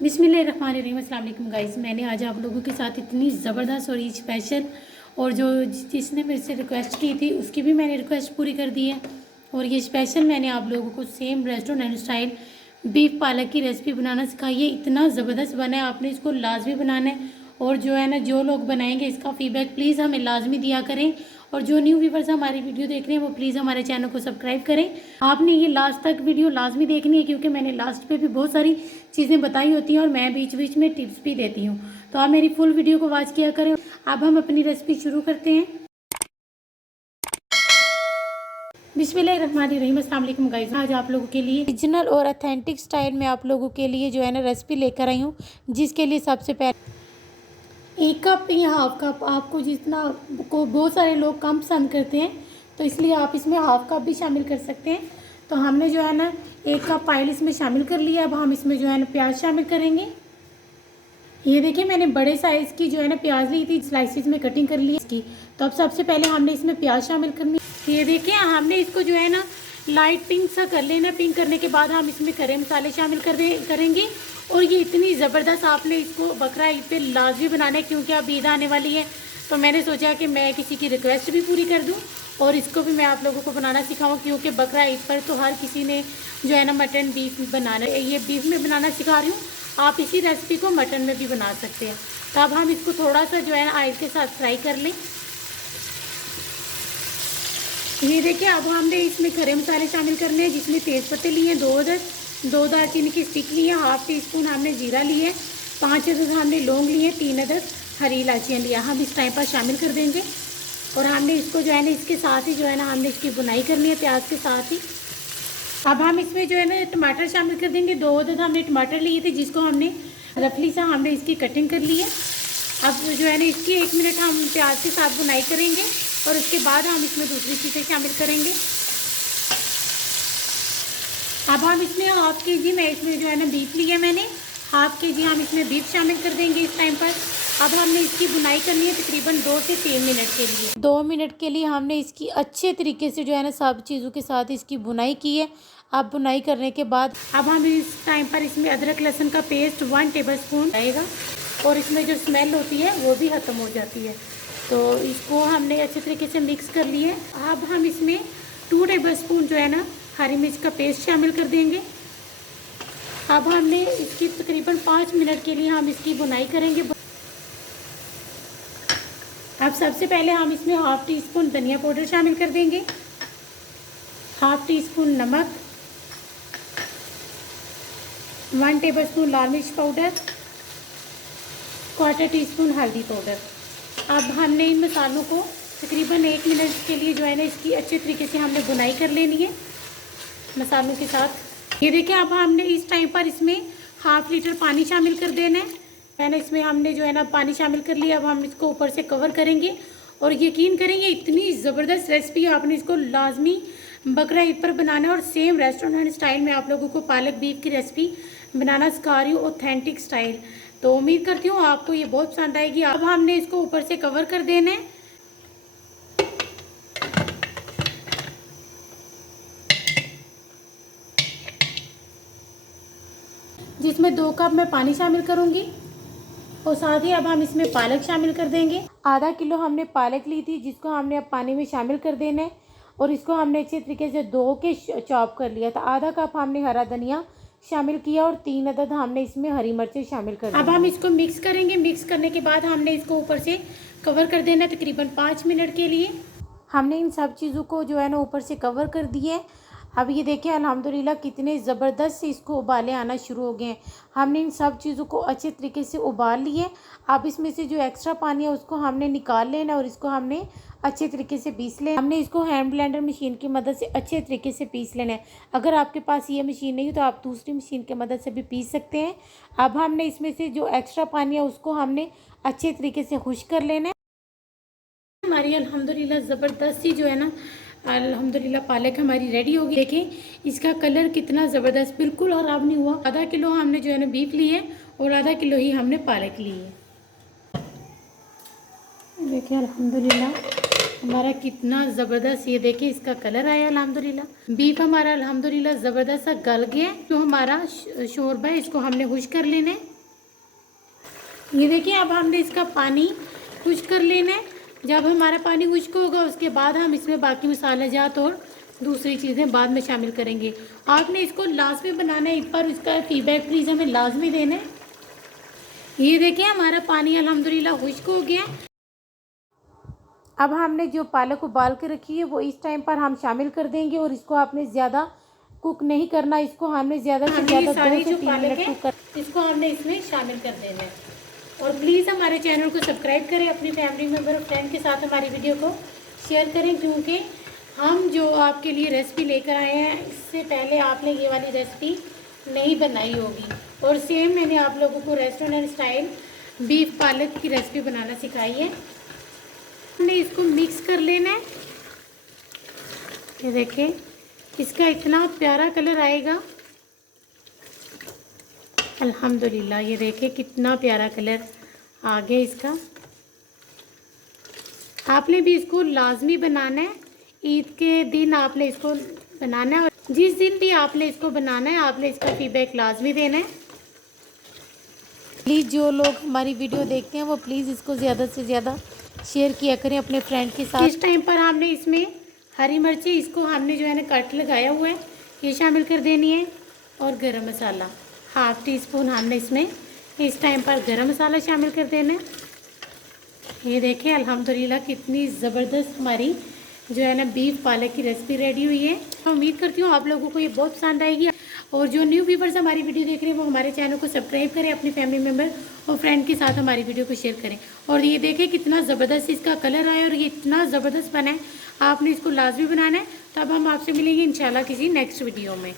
बिस्मिल्लाहिर्रहमानिर्रहीम। अस्सलाम वालेकुम गाइस। मैंने आज आप लोगों के साथ इतनी ज़बरदस्त और स्पेशल और जो जिसने मेरे से रिक्वेस्ट की थी उसकी भी मैंने रिक्वेस्ट पूरी कर दी है। और ये स्पेशल मैंने आप लोगों को सेम रेस्टोरेंट स्टाइल बीफ पालक की रेसिपी बनाना सिखाई है। इतना ज़बरदस्त बना है, आपने इसको लाजमी बनाना है। और जो है ना, जो लोग बनाएंगे इसका फीडबैक प्लीज़ हमें लाजमी दिया करें। और जो न्यू व्यूवर्स हमारी वीडियो देख रहे हैं वो प्लीज़ हमारे चैनल को सब्सक्राइब करें। आपने ये लास्ट तक वीडियो लाजमी देखनी है, क्योंकि मैंने लास्ट पे भी बहुत सारी चीज़ें बताई होती हैं और मैं बीच बीच में टिप्स भी देती हूँ। तो आप मेरी फुल वीडियो को वॉच किया करें। अब हम अपनी रेसिपी शुरू करते हैं। बिस्मिल्लाहिर्रहमानिर्रहीम। अस्सलाम वालेकुम गाइस। आज आप लोगों के लिए ओरिजिनल और ऑथेंटिक स्टाइल में आप लोगों के लिए जो है ना रेसिपी लेकर आई हूँ, जिसके लिए सबसे पहले 1 कप या हाफ कप, आपको जितना को बहुत सारे लोग कम पसंद करते हैं तो इसलिए आप इसमें हाफ कप भी शामिल कर सकते हैं। तो हमने जो है ना 1 कप ऑयल इसमें शामिल कर लिया। अब हम इसमें जो है ना प्याज शामिल करेंगे। ये देखिए, मैंने बड़े साइज़ की जो है ना प्याज ली थी, स्लाइसिस में कटिंग कर ली इसकी। तो अब सबसे पहले हमने इसमें प्याज शामिल करनी। ये देखिए, हमने इसको जो है ना लाइट पिंक सा कर लेना। पिंक करने के बाद हम इसमें खड़े मसाले शामिल करेंगे। और ये इतनी ज़बरदस्त, आपने इसको बकरा ईद पे लाजमी बनाना है, क्योंकि अब ईद आने वाली है। तो मैंने सोचा कि मैं किसी की रिक्वेस्ट भी पूरी कर दूं और इसको भी मैं आप लोगों को बनाना सिखाऊं, क्योंकि बकरा ईद पर तो हर किसी ने जो है ना मटन बीफ बनाना है। ये बीफ में बनाना सिखा रही हूँ, आप इसी रेसिपी को मटन में भी बना सकते हैं। तो अब हम इसको थोड़ा सा जो है ना ऑयल के साथ फ्राई कर लें। ये देखिए, अब हमने इसमें खड़े मसाले शामिल करने हैं, जिसमें तेज़ पत्ते लिए हैं 2 अदद, 2 दालचीनी की स्टिक ली है, हाफ टी स्पून हमने जीरा ली है, 5 अदद हमने लौंग लिए, 3 अदद हरी इलायचियाँ लिया। हम इस टाइम पर शामिल कर देंगे। और हमने इसको जो है ना इसके साथ ही जो है ना हमने इसकी बुनाई करनी है प्याज के साथ ही। अब हम इसमें जो है ना टमाटर शामिल कर देंगे। 2 अदद हमने टमाटर लिए थे, जिसको हमने रफली सा हमने इसकी कटिंग कर ली है। अब जो है ना इसकी 1 मिनट हम प्याज के साथ बुनाई करेंगे और उसके बाद हम इसमें दूसरी चीज़ें शामिल करेंगे। अब हम इसमें हाफ के जी, मैं इसमें जो है ना बीफ लिया मैंने, हाफ के जी हम इसमें बीफ शामिल कर देंगे इस टाइम पर। अब हमने इसकी बुनाई करनी है तकरीबन 2 से 3 मिनट के लिए। 2 मिनट के लिए हमने इसकी अच्छे तरीके से जो है ना सब चीज़ों के साथ इसकी बुनाई की है। अब बुनाई करने के बाद अब हम इस टाइम पर इसमें अदरक लहसुन का पेस्ट 1 टेबल स्पून आएगा और इसमें जो स्मेल होती है वो भी ख़त्म हो जाती है। तो इसको हमने अच्छे तरीके से मिक्स कर लिए। अब हम इसमें 2 टेबल स्पून जो है ना हरी मिर्च का पेस्ट शामिल कर देंगे। अब हमने इसकी तकरीबन 5 मिनट के लिए हम इसकी बुनाई करेंगे। अब सबसे पहले हम इसमें हाफ टी स्पून धनिया पाउडर शामिल कर देंगे, हाफ टी स्पून नमक, 1 टेबल स्पून लाल मिर्च पाउडर, 1/4 टीस्पून हल्दी पाउडर। अब हमने इन मसालों को तकरीबन 1 मिनट के लिए जो है ना इसकी अच्छे तरीके से हमने बुनाई कर लेनी है मसालों के साथ। ये देखिए, अब हमने इस टाइम पर इसमें हाफ लीटर पानी शामिल कर देना है ना। इसमें हमने जो है ना पानी शामिल कर लिया। अब हम इसको ऊपर से कवर करेंगे और यकीन करेंगे इतनी ज़बरदस्त रेसिपी, आपने इसको लाजमी बकरा ईद पर बनाना है। और सेम रेस्टोरेंट स्टाइल में आप लोगों को पालक बीफ की रेसिपी बनाना सिखा रही हूँ, ऑथेंटिक स्टाइल। तो उम्मीद करती हूँ आपको ये बहुत पसंद आएगी। अब हमने इसको ऊपर से कवर कर देना है। जिसमें 2 कप मैं पानी शामिल करूँगी और साथ ही अब हम इसमें पालक शामिल कर देंगे। आधा किलो हमने पालक ली थी, जिसको हमने अब पानी में शामिल कर देना है और इसको हमने अच्छे तरीके से धो के चॉप कर लिया था। आधा कप हमने हरा धनिया शामिल किया और 3 अदद हमने इसमें हरी मिर्चें शामिल कर दी। अब हम इसको मिक्स करेंगे। मिक्स करने के बाद हमने इसको ऊपर से कवर कर देना है तकरीबन 5 मिनट के लिए। हमने इन सब चीज़ों को जो है ना ऊपर से कवर कर दिया है। अब ये देखिए, अल्हम्दुलिल्लाह कितने ज़बरदस्त से इसको उबाले आना शुरू हो गए हैं। हमने इन सब चीज़ों को अच्छे तरीके से उबाल लिए। अब इसमें से जो एक्स्ट्रा पानी है उसको हमने निकाल लेना और इसको हमने अच्छे तरीके से पीस लेना। हमने इसको हैंड ब्लेंडर मशीन की मदद से अच्छे तरीके से पीस लेना है। अगर आपके पास ये मशीन नहीं है तो आप दूसरी मशीन की मदद से भी पीस सकते हैं। अब हमने इसमें से जो एक्स्ट्रा पानी है उसको हमने अच्छे तरीके से खुश्क कर लेना है। हमारी अल्हम्दुलिल्लाह ज़बरदस्त ही जो है ना अल्हम्दुलिल्लाह पालक हमारी रेडी होगी। देखें इसका कलर कितना ज़बरदस्त, बिल्कुल ख़राब नहीं हुआ। आधा किलो हमने जो है ना बीफ ली है और आधा किलो ही हमने पालक ली है। देखिए अल्हम्दुलिल्लाह हमारा कितना ज़बरदस्त, ये देखिए इसका कलर आया अल्हम्दुलिल्लाह। बीफ हमारा अल्हम्दुलिल्लाह ज़बरदस्त सा गल गया। जो हमारा शोरबा है इसको हमने खुश कर लेना है। ये देखिए अब हमने इसका पानी खुश कर लेना है। जब हमारा पानी खुश्क होगा उसके बाद हम इसमें बाकी मसाला जात और दूसरी चीज़ें बाद में शामिल करेंगे। आपने इसको लाजमी बनाना है, एक बार इसका फीडबैक प्लीज़ हमें लाजमी देना है। ये देखिए हमारा पानी अल्हम्दुलिल्लाह खुश्क हो गया। अब हमने जो पालक उबाल के रखी है वो इस टाइम पर हम शामिल कर देंगे और इसको आपने ज़्यादा कुक नहीं करना, इसको हमने ज़्यादा से ज़्यादा 2 से 3 मिनट कुक कर, इसको हमने इसमें शामिल कर देना है। और प्लीज़ हमारे चैनल को सब्सक्राइब करें, अपनी फैमिली मेम्बर और फ्रेंड के साथ हमारी वीडियो को शेयर करें, क्योंकि हम जो आपके लिए रेसिपी लेकर आए हैं इससे पहले आपने ये वाली रेसिपी नहीं बनाई होगी। और सेम मैंने आप लोगों को रेस्टोरेंट स्टाइल बीफ पालक की रेसिपी बनाना सिखाई है। हमने इसको मिक्स कर लेना है। ये देखिए इसका इतना प्यारा कलर आएगा अल्हम्दुलिल्लाह। ये देखिए कितना प्यारा कलर आ गया इसका। आपने भी इसको लाजमी बनाना है, ईद के दिन आपने इसको बनाना है और जिस दिन भी आपने इसको बनाना है आपने इसका फीडबैक लाजमी देना है। प्लीज़ जो लोग हमारी वीडियो देखते हैं वो प्लीज़ इसको ज़्यादा से ज़्यादा शेयर किया करें अपने फ्रेंड के साथ। इस टाइम पर हमने इसमें हरी मिर्ची, इसको हमने जो है ना कट लगाया हुआ है, ये शामिल कर देनी है। और गरम मसाला 1/2 टीस्पून हमने इसमें इस टाइम पर गरम मसाला शामिल कर देना है। ये देखें अल्हम्दुलिल्लाह कितनी ज़बरदस्त हमारी जो है ना बीफ पालक की रेसिपी रेडी हुई है। मैं उम्मीद करती हूँ आप लोगों को ये बहुत पसंद आएगी। और जो न्यू व्यूवर्स हमारी वीडियो देख रहे हैं वो हमारे चैनल को सब्सक्राइब करें, अपनी फैमिली मेम्बर और फ्रेंड के साथ हमारी वीडियो को शेयर करें। और ये देखें कितना ज़बरदस्त इसका कलर आया और ये इतना ज़बरदस्त बना है। आपने इसको लाजमी बनाना है। तब हम आपसे मिलेंगे इंशाल्लाह किसी नेक्स्ट वीडियो में।